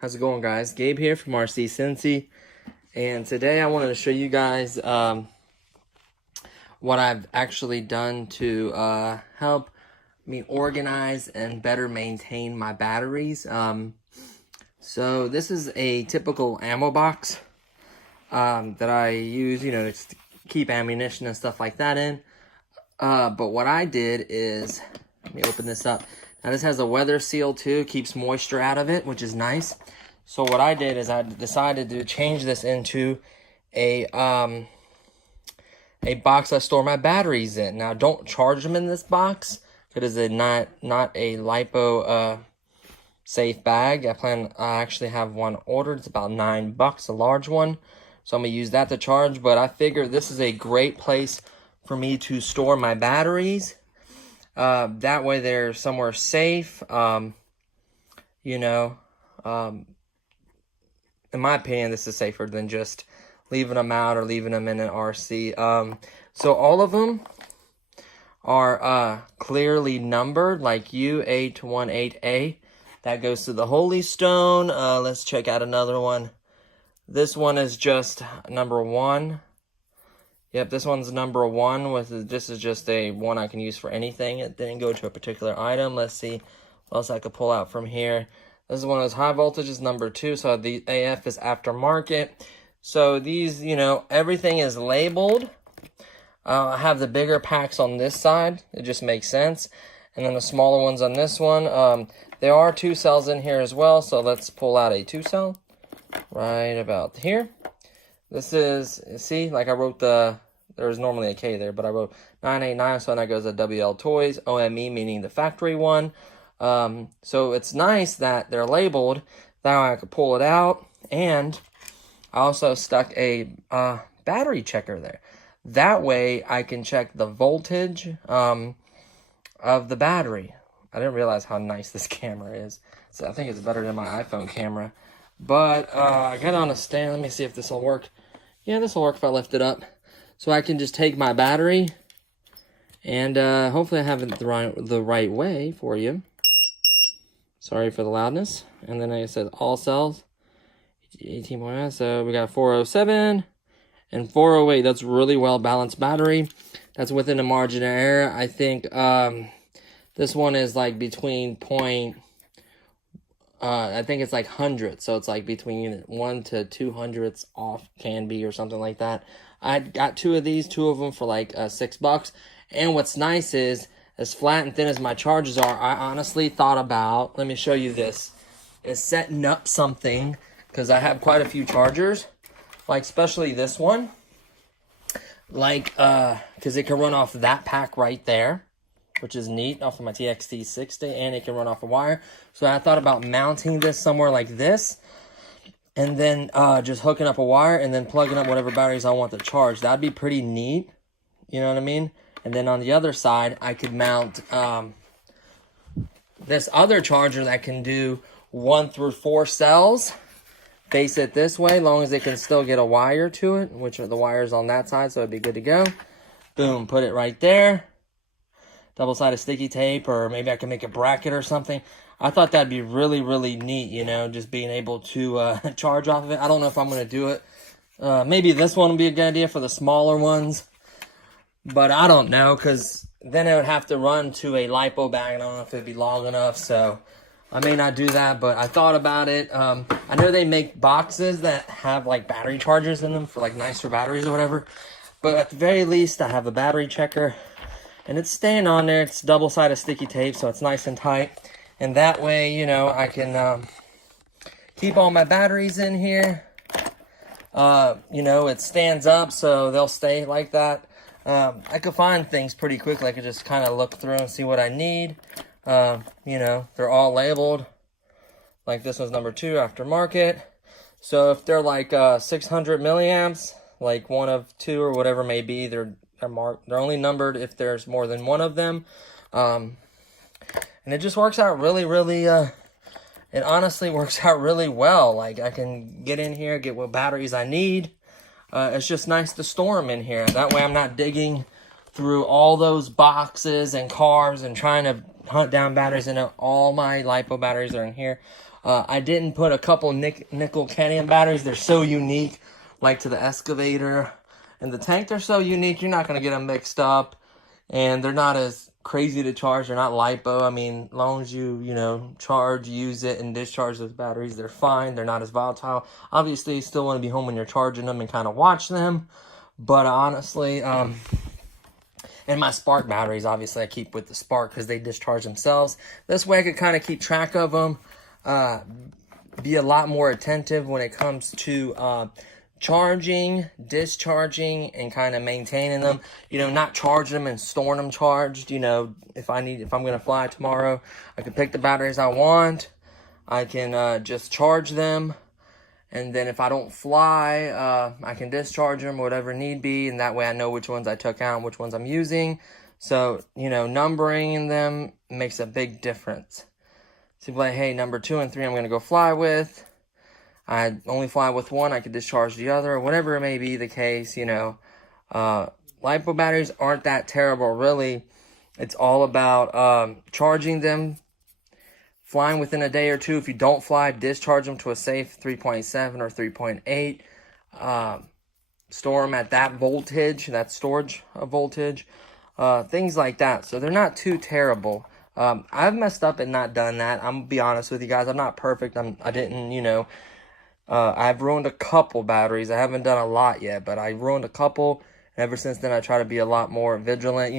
How's it going, guys? Gabe here from RC Cincy, and today I wanted to show you guys what I've actually done to help me organize and better maintain my batteries. So this is a typical ammo box that I use, you know, to keep ammunition and stuff like that in. But what I did is, let me open this up. Now this has a weather seal too, keeps moisture out of it, which is nice. So what I did is I decided to change this into a box I store my batteries in. Now don't charge them in this box. It is not a LiPo safe bag. I actually have one ordered. It's about $9, a large one. So I'm gonna use that to charge, but I figure this is a great place for me to store my batteries. That way they're somewhere safe. You know, in my opinion, this is safer than just leaving them out or leaving them in an RC. So all of them are clearly numbered, like U818A. That goes to the Holy Stone. Let's check out another one. This one is just number 1. Yep, this one's number 1. This is just a one I can use for anything. It didn't go to a particular item. Let's see what else I could pull out from here. This is one of those high voltages, number 2. So the AF is aftermarket. So these, you know, everything is labeled. I have the bigger packs on this side. It just makes sense. And then the smaller ones on this one. There are 2 cells in here as well. So let's pull out a 2 cell right about here. This is, see, like I wrote there's normally a K there, but I wrote 989, so that goes to WL Toys, OME, meaning the factory one. So it's nice that they're labeled, that way I could pull it out, and I also stuck a battery checker there. That way I can check the voltage of the battery. I didn't realize how nice this camera is. So I think it's better than my iPhone camera. But I got it on a stand. Let me see if this will work. Yeah, this will work if I lift it up. So I can just take my battery, and hopefully I have it the right way for you. Sorry for the loudness. And then like I said, all cells, 18.9. So we got 407 and 408. That's really well balanced battery. That's within the margin of error. I think this one is like between I think it's like 100, so it's like between 1 to 200ths off can be or something like that. I got 2 of these, 2 of them for like $6. And what's nice is, as flat and thin as my charges are, I honestly thought about, let me show you this, is setting up something, because I have quite a few chargers, like especially this one, like, because it can run off that pack right there, which is neat, off of my TXT60, and it can run off a wire. So I thought about mounting this somewhere like this, and then just hooking up a wire, and then plugging up whatever batteries I want to charge. That'd be pretty neat, you know what I mean? And then on the other side, I could mount this other charger that can do 1 through 4 cells. Face it this way, as long as it can still get a wire to it, which are the wires on that side, so it'd be good to go. Boom, put it right there. Double-sided sticky tape, or maybe I can make a bracket or something. I thought that'd be really, really neat, you know, just being able to charge off of it. I don't know if I'm going to do it. Maybe this one would be a good idea for the smaller ones. But I don't know, because then it would have to run to a LiPo bag. I don't know if it'd be long enough, so I may not do that. But I thought about it. I know they make boxes that have, like, battery chargers in them for, like, nicer batteries or whatever. But at the very least, I have a battery checker. And it's staying on there. It's double-sided sticky tape, so it's nice and tight. And that way, you know, I can keep all my batteries in here. You know, it stands up, so they'll stay like that. I could find things pretty quickly. I could just kind of look through and see what I need. You know, they're all labeled. Like this one's number 2, aftermarket. So if they're like 600 milliamps, like 1 of 2 or whatever may be, they're marked. They're only numbered if there's more than 1 of them. And it just works out really, really, it honestly works out really well. Like, I can get in here, get what batteries I need. It's just nice to store them in here. That way I'm not digging through all those boxes and cars and trying to hunt down batteries, and all my LiPo batteries are in here. I didn't put a couple nickel cadmium batteries. They're so unique, like to the excavator and the tank. They're so unique, you're not going to get them mixed up, and they're not as crazy to charge. They're not LiPo. I mean, as long as you charge, use it, and discharge those batteries, they're fine. They're not as volatile. Obviously, you still want to be home when you're charging them and kind of watch them. But honestly, and my Spark batteries, obviously, I keep with the Spark because they discharge themselves. This way, I could kind of keep track of them, be a lot more attentive when it comes to charging, discharging, and kind of maintaining them. Not charging them and storing them charged. If I'm going to fly tomorrow, I can pick the batteries I want. I can just charge them. And then if I don't fly, I can discharge them, whatever need be. And that way I know which ones I took out and which ones I'm using. So, numbering them makes a big difference. So like, hey, number 2 and 3 I'm going to go fly with. I only fly with one, I could discharge the other, whatever it may be the case. LiPo batteries aren't that terrible, really. It's all about charging them, flying within a day or two. If you don't fly, discharge them to a safe 3.7 or 3.8. Store them at that voltage, that storage voltage, things like that. So they're not too terrible. I've messed up and not done that. I'm gonna be honest with you guys. I'm not perfect. I didn't, I've ruined a couple batteries. I haven't done a lot yet, but I ruined a couple. And ever since then, I try to be a lot more vigilant.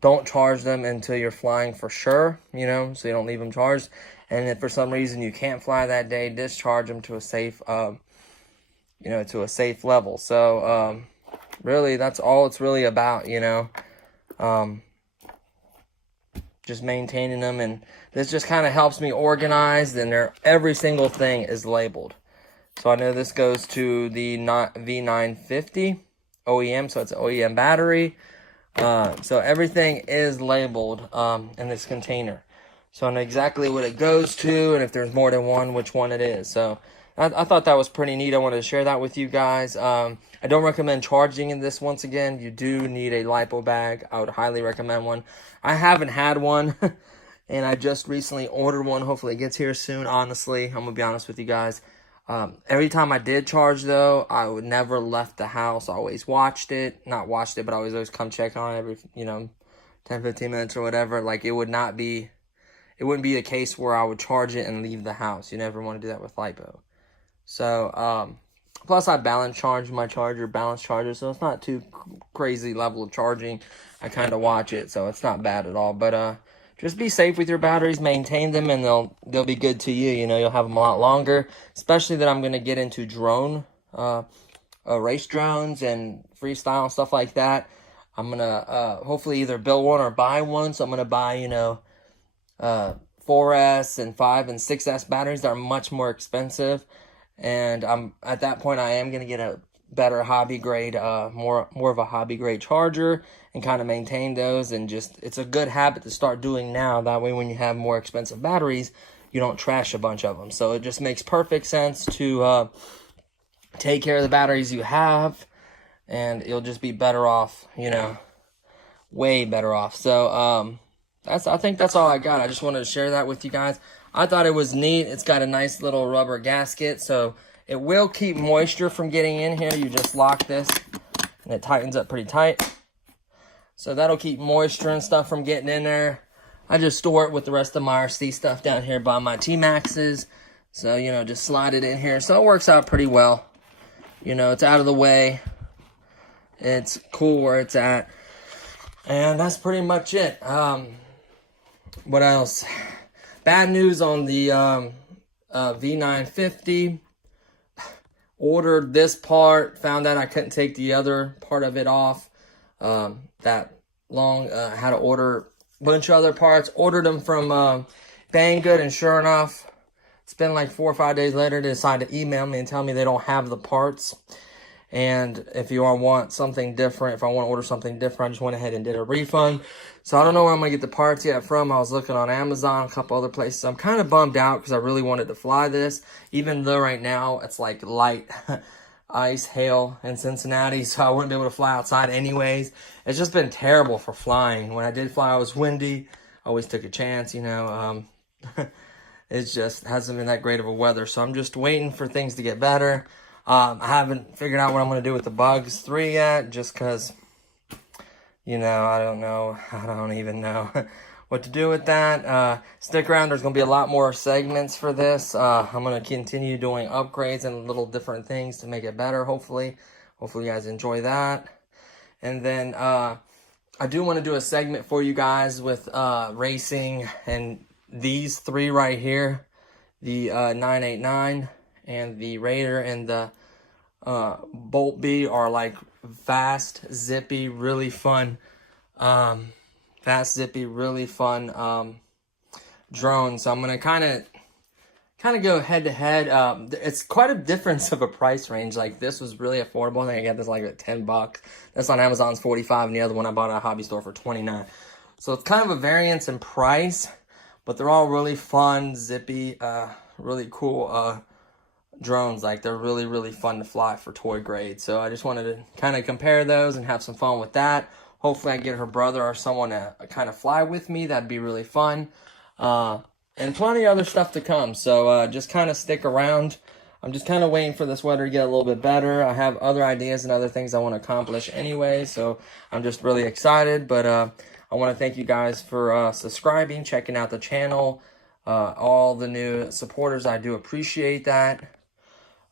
Don't charge them until you're flying for sure, so you don't leave them charged. And if for some reason you can't fly that day, discharge them to a safe, to a safe level. So, really, that's all it's really about, just maintaining them. And this just kind of helps me organize, and every single thing is labeled. So I know this goes to the V950 OEM, so it's an OEM battery. So everything is labeled in this container. So I know exactly what it goes to, and if there's more than one, which one it is. So I thought that was pretty neat. I wanted to share that with you guys. I don't recommend charging in this. Once again, you do need a LiPo bag. I would highly recommend one. I haven't had one, and I just recently ordered one. Hopefully it gets here soon, honestly. I'm going to be honest with you guys. Every time I did charge, though, I would never left the house. I always watched it. Not watched it, but I always come check on it every, 10, 15 minutes or whatever. Like, it wouldn't be a case where I would charge it and leave the house. You never want to do that with LiPo. So, plus I balance charge my balance charger, so it's not too crazy level of charging. I kind of watch it, so it's not bad at all. But, just be safe with your batteries, maintain them, and they'll be good to you. You'll have them a lot longer. Especially that I'm going to get into drone, race drones and freestyle and stuff like that. I'm going to hopefully either build one or buy one. So I'm going to buy, 4S and 5 and 6S batteries that are much more expensive. And at that point, I am going to get a better hobby grade, more of a hobby grade charger, and kind of maintain those. And it's a good habit to start doing now. That way, when you have more expensive batteries, you don't trash a bunch of them. So it just makes perfect sense to take care of the batteries you have, and you'll just be better off, way better off. So I think that's all I got. I just wanted to share that with you guys. I thought it was neat. It's got a nice little rubber gasket, so it will keep moisture from getting in here. You just lock this, and it tightens up pretty tight. So that'll keep moisture and stuff from getting in there. I just store it with the rest of my RC stuff down here by my T-Maxes. So, just slide it in here. So it works out pretty well. It's out of the way. It's cool where it's at. And that's pretty much it. What else? Bad news on the V950. Ordered this part. Found out I couldn't take the other part of it off. That long. Had to order a bunch of other parts. Ordered them from Banggood, and sure enough, it's been like 4 or 5 days later, they decided to email me and tell me they don't have the parts. And if you all want something different, if I want to order something different, I just went ahead and did a refund. So I don't know where I'm going to get the parts yet from. I was looking on Amazon, a couple other places. I'm kind of bummed out because I really wanted to fly this. Even though right now it's like light ice, hail in Cincinnati, so I wouldn't be able to fly outside anyways. It's just been terrible for flying. When I did fly, it was windy. I always took a chance, you know. It just hasn't been that great of a weather, so I'm just waiting for things to get better. I haven't figured out what I'm going to do with the Bugs 3 yet, just because, you know, I don't even know what to do with that. Stick around, there's going to be a lot more segments for this. I'm going to continue doing upgrades and little different things to make it better, hopefully. Hopefully you guys enjoy that. And then I do want to do a segment for you guys with racing, and these 3 right here, the 989 and the Raider and the Bolt B are like fast, zippy, really fun, drones. So I'm gonna kind of go head to head. It's quite a difference of a price range. Like, this was really affordable. I think I got this like at $10. That's on Amazon's $45, and the other one I bought at a hobby store for $29. So it's kind of a variance in price, but they're all really fun, zippy, really cool drones. Like, they're really, really fun to fly for toy grade. So I just wanted to kind of compare those and have some fun with that. Hopefully I get her brother or someone to kind of fly with me. That'd be really fun. And plenty of other stuff to come. So just kind of stick around. I'm just kind of waiting for this weather to get a little bit better. I have other ideas and other things I want to accomplish anyway. So I'm just really excited. But I want to thank you guys for subscribing, checking out the channel. All the new supporters, I do appreciate that.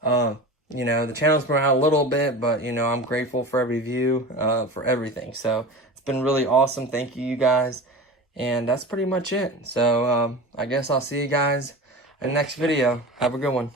You know, the channel's been out a little bit, but, you know, I'm grateful for every view, for everything. So it's been really awesome. Thank you, you guys. And that's pretty much it. So I guess I'll see you guys in the next video. Have a good one.